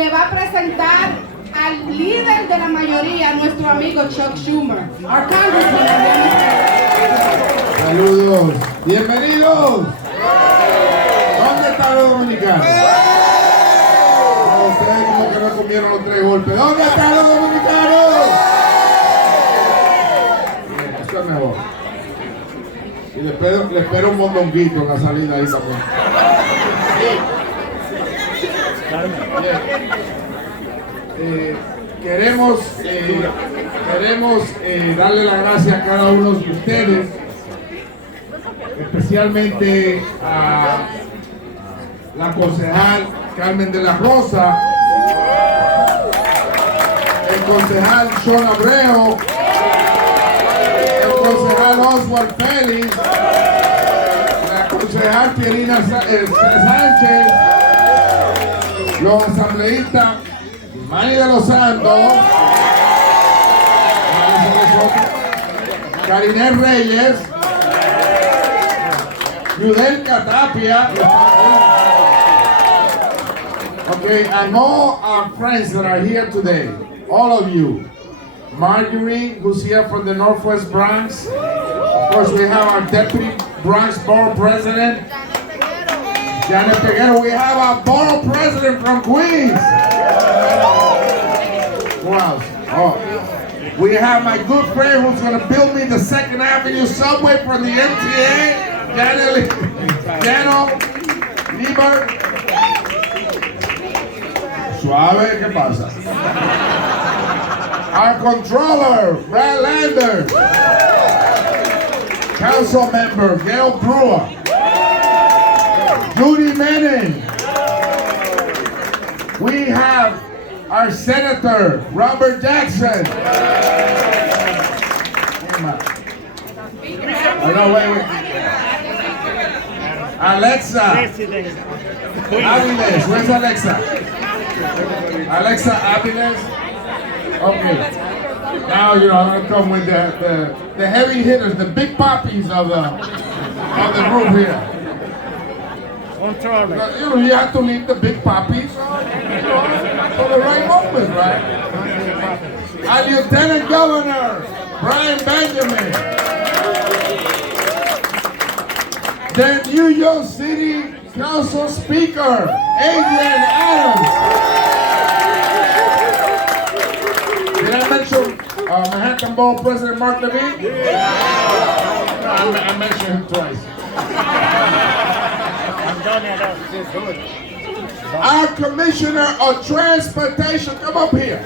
que va a presentar al líder de la mayoría, nuestro amigo Chuck Schumer. Our Congressman, Adriano Espaillat. Saludos, bienvenidos. ¿Dónde están los dominicanos? Ustedes como que no comieron los 3 golpes. ¿Dónde están los dominicanos? Bien, eso es mejor. Y le espero un mondonguito en la salida ahí también. Queremos darle las gracias a cada uno de ustedes, especialmente a la concejal Carmen de la Rosa, el concejal Sean Abreu, el concejal Oswald Félix, la concejal Pierina Sánchez, los asambleístas Manny de los Santos, Karinel Reyes, Yudel Catapia, okay, and all our friends that are here today, all of you. Marjorie, who's here from the Northwest Bronx. Of course, we have our Deputy Bronx Borough President, Janet Peguero. We have our Borough President from Queens. Who else? Oh, we have my good friend who's going to build me the 2nd Avenue subway from the MTA, Jano Lieber. Suave, ¿qué pasa? Our controller, Brad Lander. Council member, Gail Brewer. Judy Manning. We have our Senator, Robert Jackson. Oh, no, wait. Alexa. Aviles, where's Alexa? Alexa Aviles. Okay. Now, I'm going to come with the heavy hitters, the big poppies of the group here. You have to leave the big poppies for the right moment, right? Our Lieutenant Governor, Brian Benjamin. The New York City Council Speaker, Adrian Adams. Did I mention Manhattan Borough President Mark Levine? No, I mentioned him twice. Our Commissioner of Transportation, come up here.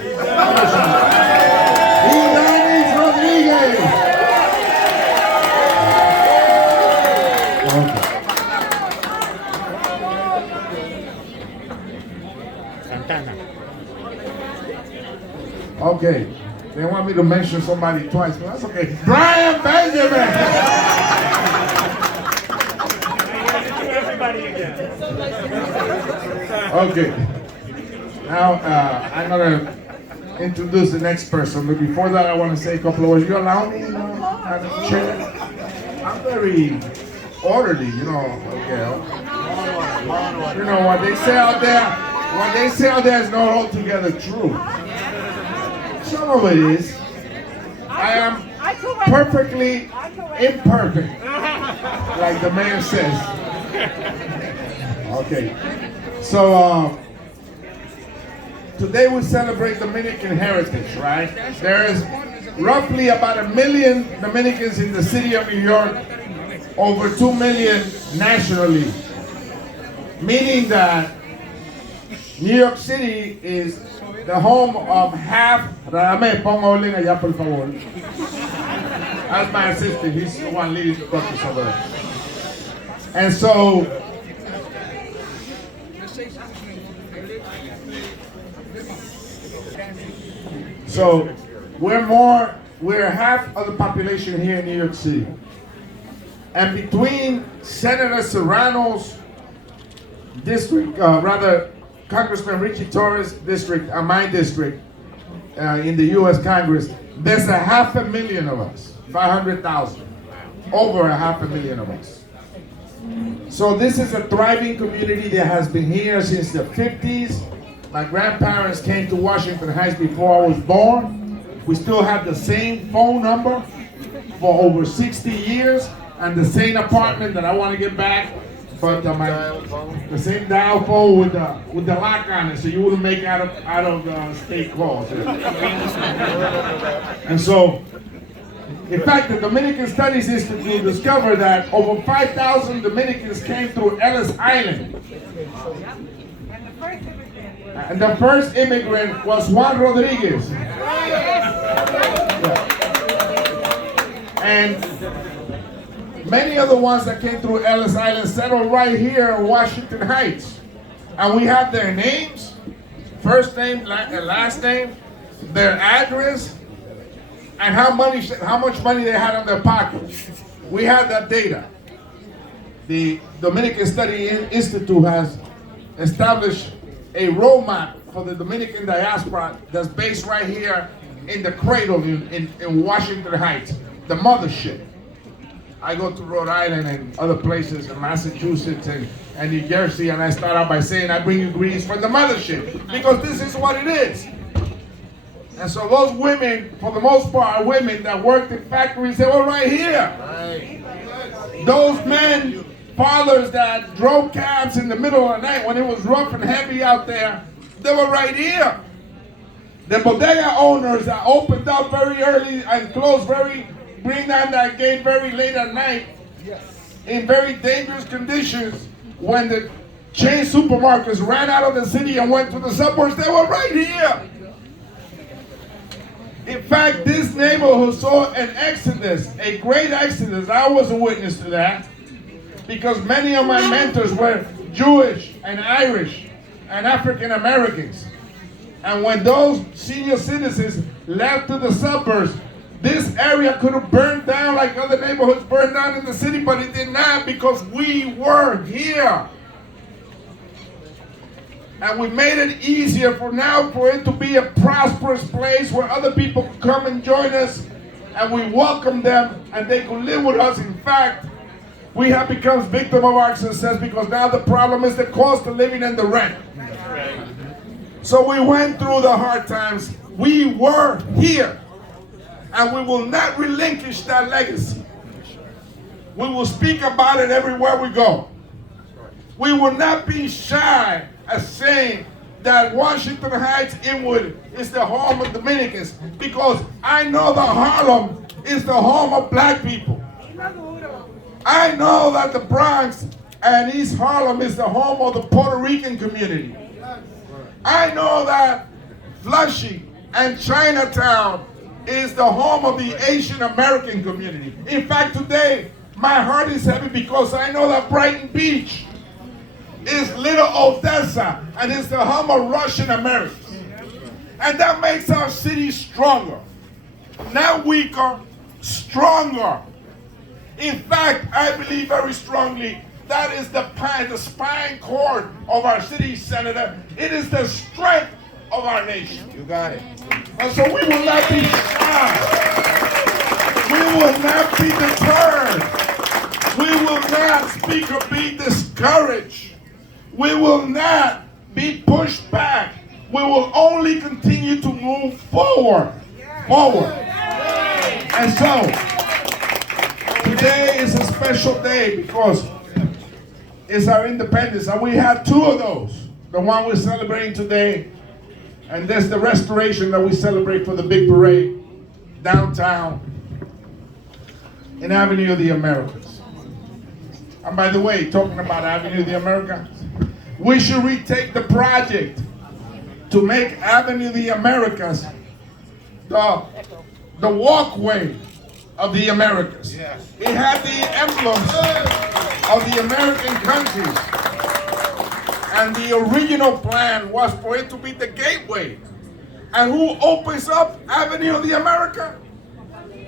Idanis Rodriguez. Okay, they want me to mention somebody twice, but that's okay. Brian Benjamin! Okay, now I'm going to introduce the next person, but before that I want to say a couple of words. You allow me, have a chair? I'm very orderly, okay. What they say out there is not altogether true. Some of it is. I am perfectly imperfect, like the man says. Okay, so today we celebrate Dominican heritage, right? There is roughly about 1 million Dominicans in the city of New York, over 2 million nationally, meaning that New York City is the home of half. Radame, pongo orden allá por favor. That's my assistant. He's the one leading the buckets over there. And so, we're half of the population here in New York City. And between Senator Serrano's district, Congressman Richie Torres' district and my district in the U.S. Congress, there's 500,000 of us, 500,000, over 500,000 of us. So this is a thriving community that has been here since the 50s. My grandparents came to Washington Heights before I was born. We still have the same phone number for over 60 years and the same apartment that I want to get back. But the same dial phone with the lock on it, so you wouldn't make out of state calls. And so, in fact, the Dominican Studies Institute discovered that over 5,000 Dominicans came through Ellis Island. And the first immigrant was Juan Rodriguez. Yeah. And many of the ones that came through Ellis Island settled right here in Washington Heights. And we have their names, first name, last name, their address, and how much money they had in their pocket. We have that data. The Dominican Study Institute has established a roadmap for the Dominican diaspora that's based right here in the cradle in Washington Heights, the mothership. I go to Rhode Island and other places in Massachusetts and New Jersey, and I start out by saying I bring you greetings from the mothership, because this is what it is. And so those women, for the most part, are women that worked in factories. They were right here. Those men, fathers that drove cabs in the middle of the night when it was rough and heavy out there, they were right here. The bodega owners that opened up very early and closed bring down that gate very late at night, in very dangerous conditions, when the chain supermarkets ran out of the city and went to the suburbs, they were right here. In fact, this neighborhood saw an exodus, a great exodus. I was a witness to that, because many of my mentors were Jewish and Irish and African Americans. And when those senior citizens left to the suburbs, this area could have burned down like other neighborhoods burned down in the city, but it did not, because we were here. And we made it easier for it to be a prosperous place where other people could come and join us, and we welcome them and they could live with us. In fact, we have become victims of our success, because now the problem is the cost of living and the rent. So we went through the hard times. We were here, and we will not relinquish that legacy. We will speak about it everywhere we go. We will not be shy as saying that Washington Heights, Inwood, is the home of Dominicans, because I know that Harlem is the home of black people. I know that the Bronx and East Harlem is the home of the Puerto Rican community. I know that Flushing and Chinatown is the home of the Asian American community. In fact, today, my heart is heavy because I know that Brighton Beach is Little Odessa, and it's the home of Russian Americans. And that makes our city stronger. Not weaker, stronger. In fact, I believe very strongly that is the spine cord of our city, Senator. It is the strength of our nation. You got it. And so we will not be shy. We will not be deterred. We will not speak or be discouraged. We will not be pushed back. We will only continue to move forward. And so, today is a special day because it's our independence. And we have two of those. The one we're celebrating today, and there's the restoration that we celebrate for the big parade downtown in Avenue of the Americas. And by the way, talking about Avenue of the Americas, we should retake the project to make Avenue of the Americas the walkway of the Americas. Yes. It had the emblems of the American countries. And the original plan was for it to be the gateway. And who opens up Avenue of the America?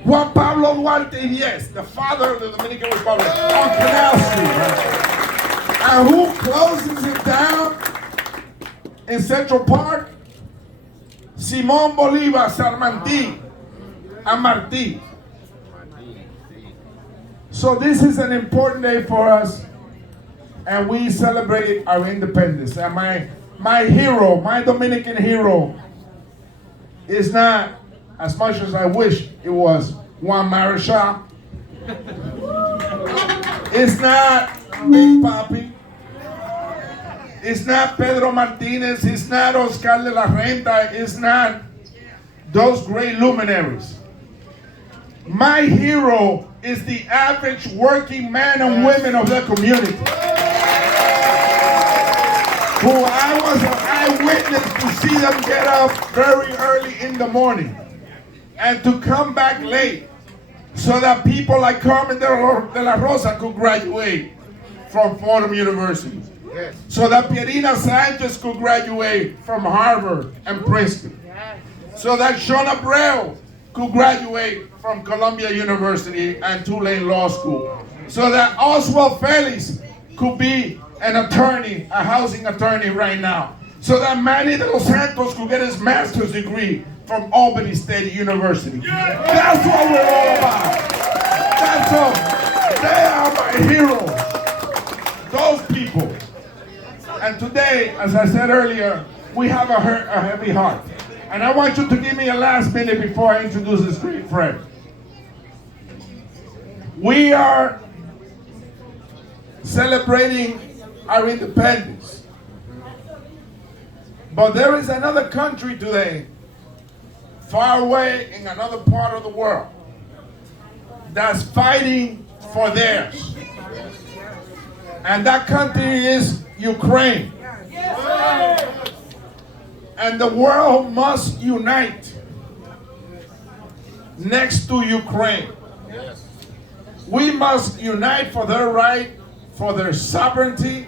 Juan Pablo Duarte, yes, the father of the Dominican Republic, on Canal Street. Right? And who closes it down in Central Park? Simón Bolívar, San Martín, and Martí. So this is an important day for us, and we celebrate our independence. And my my hero, my Dominican hero, is not, as much as I wish it was, Juan Marichal. It's not Big Papi. It's not Pedro Martinez. It's not Oscar de la Renta. It's not those great luminaries. My hero is the average working man and women of the community, who I was an eyewitness to see them get up very early in the morning and to come back late so that people like Carmen de la Rosa could graduate from Fordham University, so that Pierina Sanchez could graduate from Harvard and Princeton, so that Sean Abreu could graduate from Columbia University and Tulane Law School, so that Oswald Felix could be an attorney, a housing attorney right now, so that Manny de los Santos could get his master's degree from Albany State University. That's what we're all about. That's all. They are my heroes. Those people. And today, as I said earlier, we have a heavy heart. And I want you to give me a last minute before I introduce this great friend. We are celebrating our independence. But there is another country today, far away in another part of the world, that's fighting for theirs. And that country is Ukraine. And the world must unite next to Ukraine. We must unite for their right, for their sovereignty,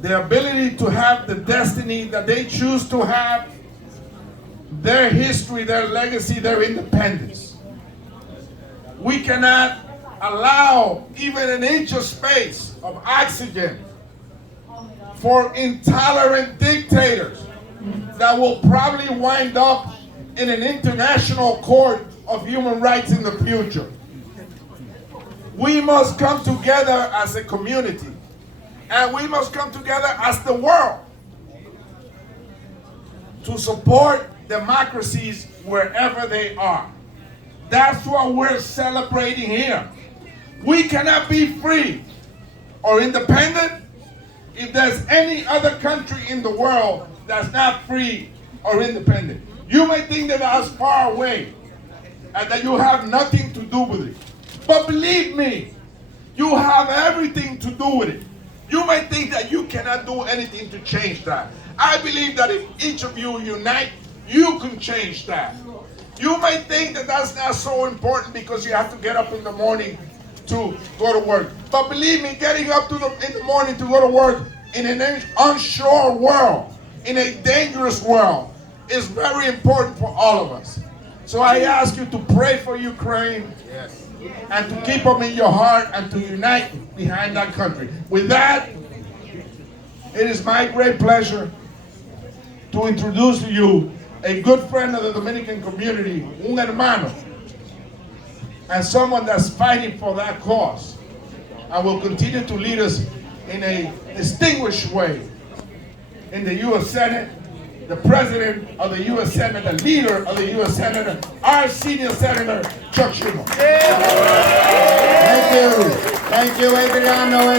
the ability to have the destiny that they choose to have, their history, their legacy, their independence. We cannot allow even an inch of space of oxygen for intolerant dictators that will probably wind up in an international court of human rights in the future. We must come together as a community, and we must come together as the world to support democracies wherever they are. That's what we're celebrating here. We cannot be free or independent if there's any other country in the world that's not free or independent. You may think that that's far away and that you have nothing to do with it. But believe me, you have everything to do with it. You may think that you cannot do anything to change that. I believe that if each of you unite, you can change that. You may think that that's not so important because you have to get up in the morning to go to work. But believe me, getting up in the morning to go to work in an unsure world, in a dangerous world, is very important for all of us. So I ask you to pray for Ukraine, and to keep them in your heart and to unite behind that country. With that, it is my great pleasure to introduce to you a good friend of the Dominican community, un hermano, and someone that's fighting for that cause and will continue to lead us in a distinguished way in the U.S. Senate, the President of the U.S. Senate, the leader of the U.S. Senate, our senior Senator, Chuck Schumer. Thank you. Thank you, Adriano.